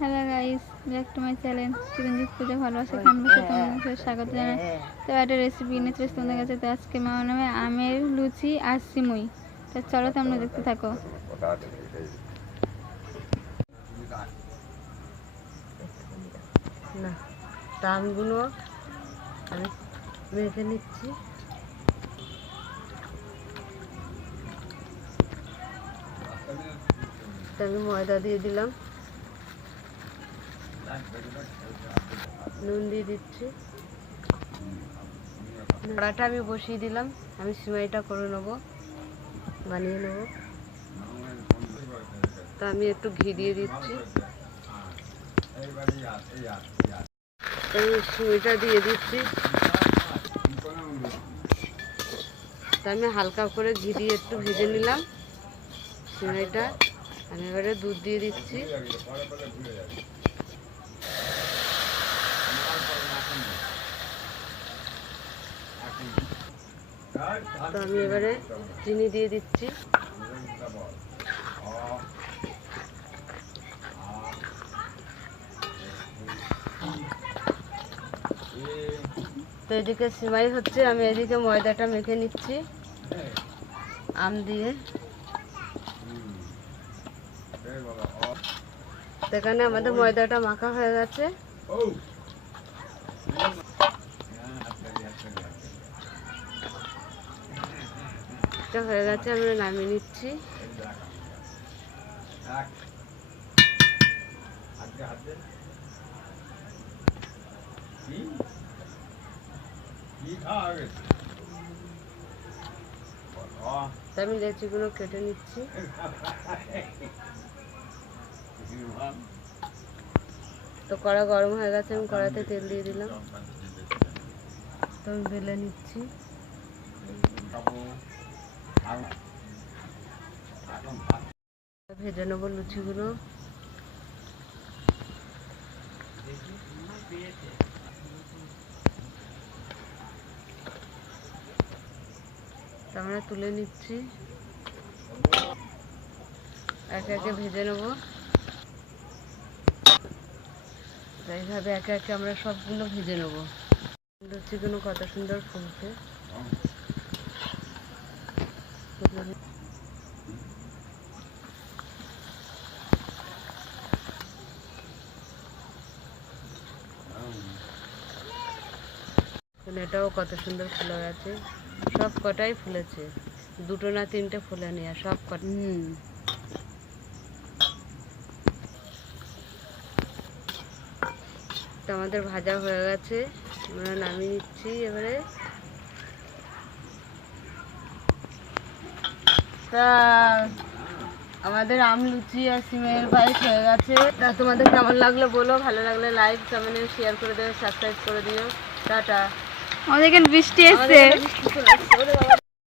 Hello guys, back to my channel Chiranjit পূজা ভালোবাসা খানবাসা তোমাদের স্বাগত জানাই। তো একটা রেসিপি নিয়ে চলে তোমাদের কাছে। তো আজকে মা বানাবে আমের লুচি আর সিমুই। তো চলো তোমরা দেখতে থাকো। না, আমগুলো আমি মেখে নিচ্ছি। আমি ময়দা দিয়ে দিলাম, নুন দিয়ে দিচ্ছি। কড়াটা আমি বসিয়ে দিলাম, আমি সিমাইটা করে নেবো, বানিয়ে নেবো। তো আমি একটু ঘি দিয়ে দিচ্ছি, সিমাইটা দিয়ে দিচ্ছি। তা আমি হালকা করে ঘি দিয়ে একটু ভেজে নিলাম সিমাইটা। আমি এবারে দুধ দিয়ে দিচ্ছি। তো আমি এবারে চিনি দিয়ে দিচ্ছি। তো এদিকে সিমাই হচ্ছে, আমি এদিকে ময়দাটা মেখে নিচ্ছি আম দিয়ে। এখানে আমাদের ময়দাটা মাখা হয়ে গেছে। হয়ে গেছে, আমি নামিয়ে নিচ্ছি। আমি লেচিগুলো কেটে নিচ্ছি। তো কড়া গরম হয়ে গেছে, আমি কড়াতে তেল দিয়ে দিলাম। তো আমি বেলে নিচ্ছি। ভেজে নেবো লুচিগুলো। আমরা তুলে নিচ্ছি, একে একে ভেজে নেব। এইভাবে একে একে আমরা সবগুলো ভেজে নেব। লুচিগুলো কত সুন্দর ফুলছে। এটাও কত সুন্দর ফুলে গেছে, সব কটাই ফুলেছে, দুটো না তিনটে ফুলে নিয়ে সব কটা। তো আমাদের ভাজা হয়ে গেছে, আমরা নামিয়ে নিচ্ছি এবারে। তা আমাদের আম লুচি আর সিমের পায়েস হয়ে গেছে। তা তোমাদের কেমন লাগলো বলো, ভালো লাগলে লাইক কমেন্ট শেয়ার করে দিও, সাবস্ক্রাইব করে দিও। টাটা। আমাদের এখানে বৃষ্টি এসছে।